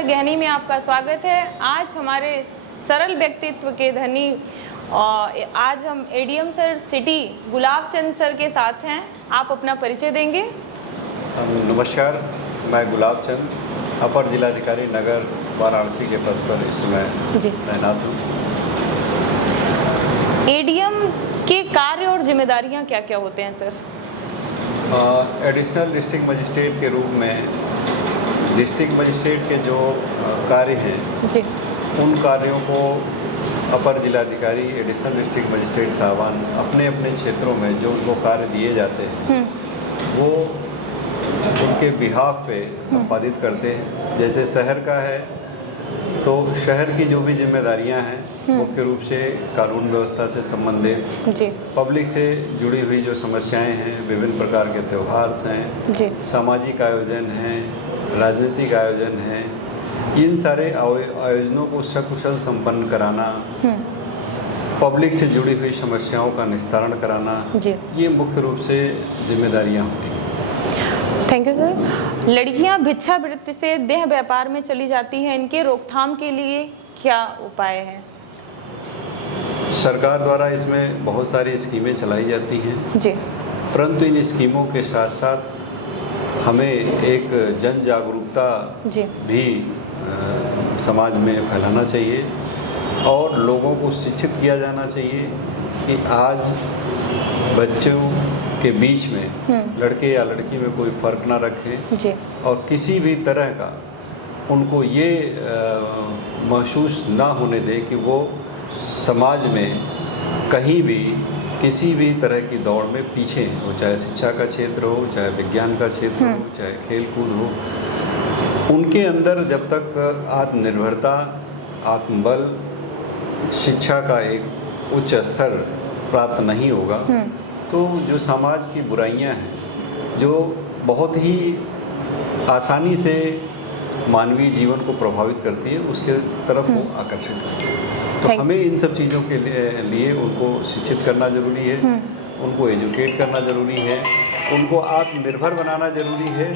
तक गहनी में आपका स्वागत है। आज हमारे सरल व्यक्तित्व के धनी आज हम ADM sir city Gulab Chand sir के साथ हैं। आप अपना परिचय देंगे? नमस्कार, मैं गुलाब चंद अपर जिलाधिकारी नगर वाराणसी के पद पर इस समय तैनात हूँ। एडीएम के कार्य और जिम्मेदारियां क्या क्या होते हैं सर? एडिशनल डिस्ट्रिक्ट मजिस्ट्रेट के रूप में डिस्ट्रिक्ट मजिस्ट्रेट के जो कार्य हैं जी, उन कार्यों को अपर जिलाधिकारी एडिशनल डिस्ट्रिक्ट मजिस्ट्रेट साहबान अपने अपने क्षेत्रों में जो उनको कार्य दिए जाते हैं वो उनके बिहाफ पे संपादित करते हैं। जैसे शहर का है तो शहर की जो भी जिम्मेदारियां हैं मुख्य रूप से कानून व्यवस्था से संबंधित जी, पब्लिक से जुड़ी हुई जो समस्याएं हैं, विभिन्न प्रकार के त्यौहार हैं जी, सामाजिक आयोजन हैं, राजनीतिक आयोजन हैं, इन सारे आयोजनों को सकुशल संपन्न कराना, पब्लिक से जुड़ी हुई समस्याओं का निस्तारण कराना, ये मुख्य रूप से जिम्मेदारियां होती हैं। Thank you sir. लड़कियां भिक्षावृत्ति से देह व्यापार में चली जाती हैं, इनके रोकथाम के लिए क्या उपाय है? सरकार द्वारा इसमें बहुत सारी स्कीमें चलाई जाती हैं जी, परंतु इन स्कीमों के साथ साथ हमें एक जन जागरूकता भी समाज में फैलाना चाहिए और लोगों को शिक्षित किया जाना चाहिए कि आज बच्चों के बीच में लड़के या लड़की में कोई फ़र्क ना रखें जी, और किसी भी तरह का उनको ये महसूस ना होने दें कि वो समाज में कहीं भी किसी भी तरह की दौड़ में पीछे हैं, वो चाहे शिक्षा का क्षेत्र हो, चाहे विज्ञान का क्षेत्र हो, चाहे खेल कूद हो। उनके अंदर जब तक आत्मनिर्भरता, आत्मबल, शिक्षा का एक उच्च स्तर प्राप्त नहीं होगा तो जो समाज की बुराइयां हैं जो बहुत ही आसानी से मानवीय जीवन को प्रभावित करती है उसके तरफ वो आकर्षित करती है। तो हमें इन सब चीज़ों के लिए उनको शिक्षित करना ज़रूरी है, उनको एजुकेट करना ज़रूरी है, उनको आत्मनिर्भर बनाना ज़रूरी है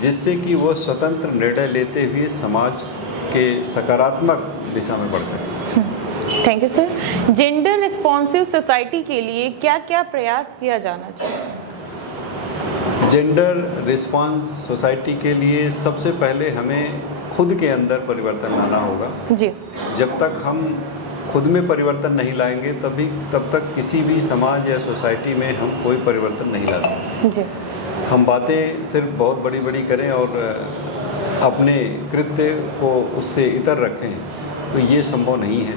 जिससे कि वो स्वतंत्र निर्णय लेते हुए समाज के सकारात्मक दिशा में बढ़ सकें। Thank you sir. Gender responsive society के लिए क्या क्या प्रयास किया जाना चाहिए? जेंडर रिस्पॉन्स सोसाइटी के लिए सबसे पहले हमें खुद के अंदर परिवर्तन लाना होगा जी। जब तक हम खुद में परिवर्तन नहीं लाएंगे तब तक किसी भी समाज या सोसाइटी में हम कोई परिवर्तन नहीं ला सकते जी। हम बातें सिर्फ बहुत बड़ी बड़ी करें और अपने कृत्य को उससे इतर रखें तो ये संभव नहीं है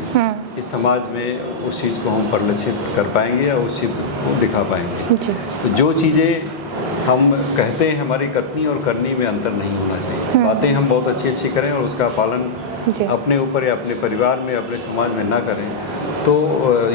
कि समाज में उस चीज़ को हम परिलक्षित कर पाएंगे या उस चीज़ को दिखा पाएंगे जी। तो जो चीज़ें हम कहते हैं हमारी कथनी और करनी में अंतर नहीं होना चाहिए। बातें हम बहुत अच्छी अच्छी करें और उसका पालन अपने ऊपर या अपने परिवार में अपने समाज में ना करें तो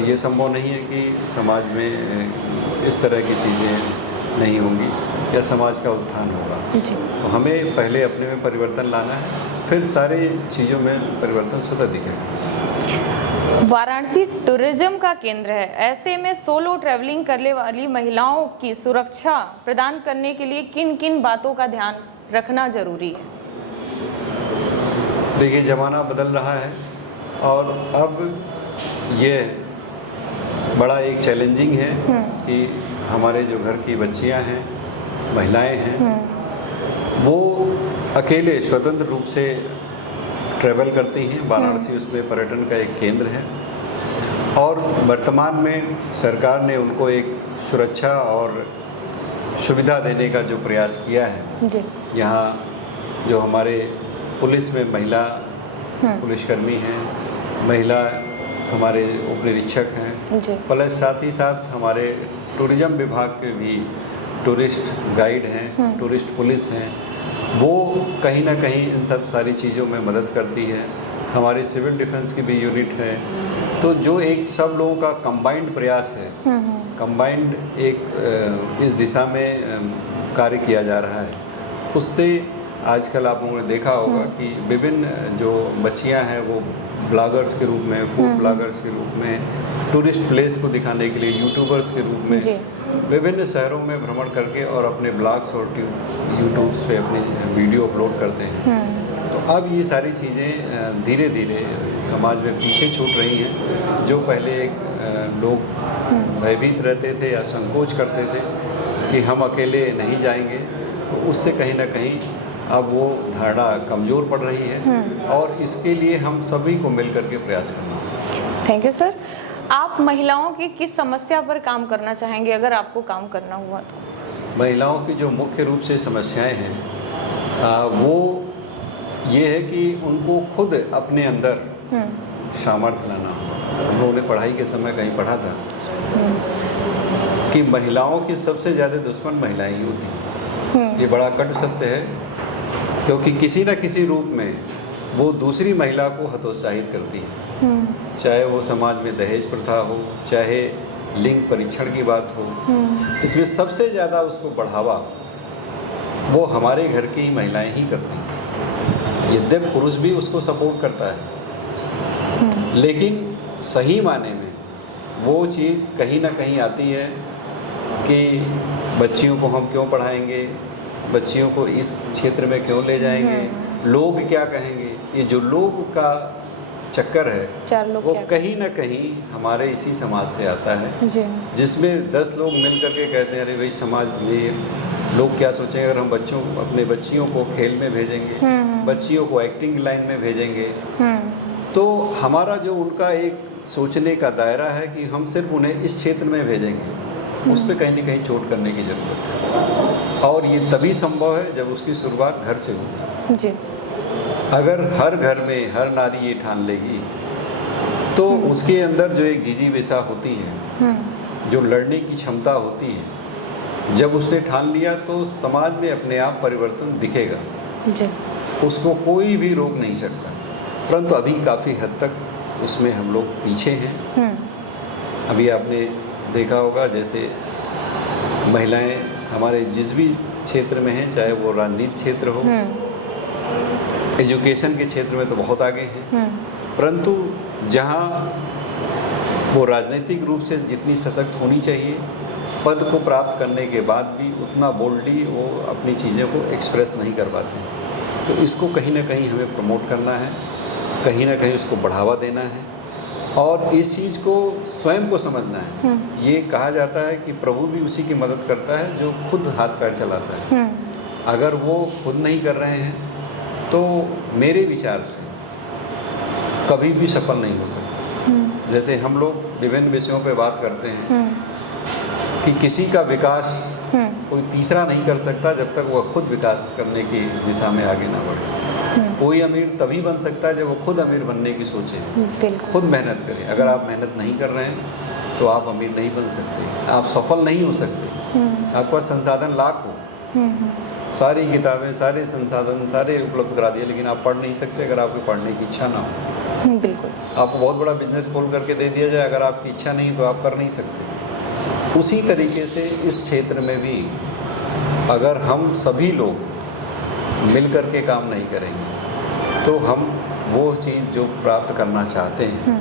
ये संभव नहीं है कि समाज में इस तरह की चीज़ें नहीं होंगी या समाज का उत्थान होगा जी। तो हमें पहले अपने में परिवर्तन लाना है फिर सारी चीज़ों में परिवर्तन स्वतः दिखेगा। वाराणसी टूरिज्म का केंद्र है, ऐसे में सोलो ट्रैवलिंग करने वाली महिलाओं की सुरक्षा प्रदान करने के लिए किन किन बातों का ध्यान रखना जरूरी है? देखिए, ज़माना बदल रहा है और अब ये बड़ा एक चैलेंजिंग है कि हमारे जो घर की बच्चियां हैं, महिलाएं हैं, वो अकेले स्वतंत्र रूप से ट्रैवल करती हैं। वाराणसी उसमें पर्यटन का एक केंद्र है और वर्तमान में सरकार ने उनको एक सुरक्षा और सुविधा देने का जो प्रयास किया है जी। यहाँ जो हमारे पुलिस में महिला पुलिसकर्मी हैं, महिला हमारे उप निरीक्षक हैं, प्लस साथ ही साथ हमारे टूरिज्म विभाग के भी टूरिस्ट गाइड हैं, टूरिस्ट पुलिस हैं, वो कहीं ना कहीं इन सब सारी चीज़ों में मदद करती है। हमारी सिविल डिफेंस की भी यूनिट है। तो जो एक सब लोगों का कंबाइंड प्रयास है, कंबाइंड एक इस दिशा में कार्य किया जा रहा है, उससे आजकल आप लोगों ने देखा होगा कि विभिन्न जो बच्चियां हैं वो ब्लॉगर्स के रूप में, फूड ब्लॉगर्स के रूप में, टूरिस्ट प्लेस को दिखाने के लिए यूट्यूबर्स के रूप में विभिन्न शहरों में भ्रमण करके और अपने ब्लॉग्स और यूट्यूब्स पे अपनी वीडियो अपलोड करते हैं। तो अब ये सारी चीज़ें धीरे धीरे समाज में पीछे छूट रही हैं। जो पहले लोग भयभीत रहते थे या संकोच करते थे कि हम अकेले नहीं जाएंगे, तो उससे कहीं ना कहीं अब वो धारणा कमज़ोर पड़ रही है और इसके लिए हम सभी को मिलकर के प्रयास करना है। Thank you sir. आप महिलाओं की किस समस्या पर काम करना चाहेंगे अगर आपको काम करना हुआ तो? महिलाओं की जो मुख्य रूप से समस्याएं हैं वो ये है कि उनको खुद अपने अंदर सामर्थ्य लाना हो। हम लोगों ने पढ़ाई के समय कहीं पढ़ा था कि महिलाओं की सबसे ज़्यादा दुश्मन महिलाएं ही होती हैं। ये बड़ा कटु सत्य है, क्योंकि किसी न किसी रूप में वो दूसरी महिला को हतोत्साहित करती है। चाहे वो समाज में दहेज प्रथा हो, चाहे लिंग परीक्षण की बात हो, इसमें सबसे ज़्यादा उसको बढ़ावा वो हमारे घर की महिलाएं ही करती हैं। यद्यपि पुरुष भी उसको सपोर्ट करता है, लेकिन सही माने में वो चीज़ कहीं ना कहीं आती है कि बच्चियों को हम क्यों पढ़ाएंगे, बच्चियों को इस क्षेत्र में क्यों ले जाएंगे, लोग क्या कहेंगे। ये जो लोग का चक्कर है वो कहीं ना कहीं हमारे इसी समाज से आता है जी। जिसमें 10 लोग मिल करके कहते हैं अरे भाई समाज में लोग क्या सोचेंगे अगर हम अपने बच्चियों को खेल में भेजेंगे, बच्चियों को एक्टिंग लाइन में भेजेंगे, तो हमारा जो उनका एक सोचने का दायरा है कि हम सिर्फ उन्हें इस क्षेत्र में भेजेंगे, उस पर कहीं ना कहीं चोट करने की ज़रूरत है। और ये तभी संभव है जब उसकी शुरुआत घर से होगी जी। अगर हर घर में हर नारी ये ठान लेगी तो उसके अंदर जो एक जिजीविषा होती है, जो लड़ने की क्षमता होती है, जब उसने ठान लिया तो समाज में अपने आप परिवर्तन दिखेगा जी। उसको कोई भी रोक नहीं सकता। परंतु अभी काफ़ी हद तक उसमें हम लोग पीछे हैं। अभी आपने देखा होगा जैसे महिलाएं हमारे जिस भी क्षेत्र में हैं, चाहे वो राजनीतिक क्षेत्र हो, एजुकेशन के क्षेत्र में तो बहुत आगे हैं, परंतु जहाँ वो राजनीतिक रूप से जितनी सशक्त होनी चाहिए, पद को प्राप्त करने के बाद भी उतना बोल्डली वो अपनी चीज़ों को एक्सप्रेस नहीं कर पाते। तो इसको कहीं ना कहीं हमें प्रमोट करना है, कहीं ना कहीं उसको बढ़ावा देना है और इस चीज़ को स्वयं को समझना है। ये कहा जाता है कि प्रभु भी उसी की मदद करता है जो खुद हाथ पैर चलाता है। अगर वो खुद नहीं कर रहे हैं तो मेरे विचार से कभी भी सफल नहीं हो सकता। जैसे हम लोग विभिन्न विषयों पे बात करते हैं कि किसी का विकास कोई तीसरा नहीं कर सकता जब तक वह खुद विकास करने की दिशा में आगे ना बढ़े। कोई अमीर तभी बन सकता है जब वो खुद अमीर बनने की सोचे, खुद मेहनत करे। अगर आप मेहनत नहीं कर रहे हैं तो आप अमीर नहीं बन सकते, आप सफल नहीं हो सकते। आपके पास संसाधन लाख हो, सारी किताबें, सारे संसाधन सारे उपलब्ध करा दिए, लेकिन आप पढ़ नहीं सकते अगर आपको पढ़ने की इच्छा ना हो। बिल्कुल। आपको बहुत बड़ा बिजनेस खोल करके दे दिया जाए, अगर आपकी इच्छा नहीं तो आप कर नहीं सकते। उसी तरीके से इस क्षेत्र में भी अगर हम सभी लोग मिल कर के काम नहीं करेंगे तो हम वो चीज़ जो प्राप्त करना चाहते हैं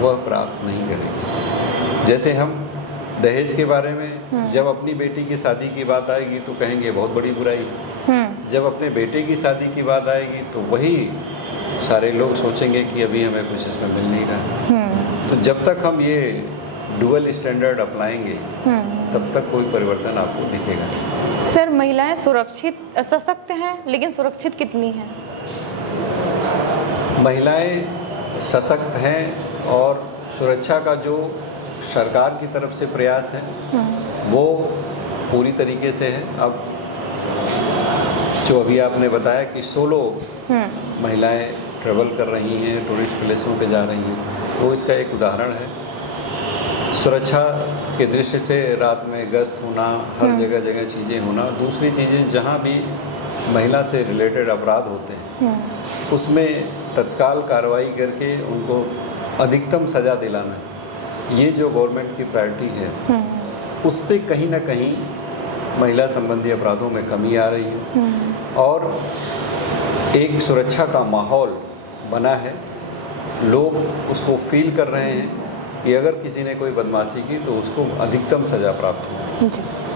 वह प्राप्त नहीं करेंगे। जैसे हम दहेज के बारे में जब अपनी बेटी की शादी की बात आएगी तो कहेंगे बहुत बड़ी बुराई है। जब अपने बेटे की शादी की बात आएगी तो वही सारे लोग सोचेंगे कि अभी हमें कुछ इसमें मिल नहीं रहा। तो जब तक हम ये डुअल स्टैंडर्ड अपनाएंगे तब तक कोई परिवर्तन आपको दिखेगा। सर, महिलाएं सुरक्षित सशक्त हैं, लेकिन सुरक्षित कितनी हैं? महिलाएं सशक्त हैं और सुरक्षा का जो सरकार की तरफ से प्रयास है वो पूरी तरीके से है। अब जो अभी आपने बताया कि सोलो महिलाएं ट्रेवल कर रही हैं, टूरिस्ट प्लेसों पे जा रही हैं, वो इसका एक उदाहरण है। सुरक्षा के दृष्टि से रात में गश्त होना, हर जगह जगह चीज़ें होना। दूसरी चीज़ें जहाँ भी महिला से रिलेटेड अपराध होते हैं उसमें तत्काल कार्रवाई करके उनको अधिकतम सज़ा दिलाना, ये जो गवर्नमेंट की प्रायोरिटी है उससे कहीं ना कहीं महिला संबंधी अपराधों में कमी आ रही है और एक सुरक्षा का माहौल बना है। लोग उसको फील कर रहे हैं कि अगर किसी ने कोई बदमाशी की तो उसको अधिकतम सज़ा प्राप्त हो,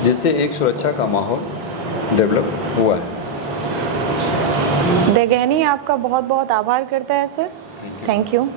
जिससे एक सुरक्षा का माहौल डेवलप हुआ है। ले गए। नहीं, आपका बहुत बहुत आभार करता है सर। Thank you.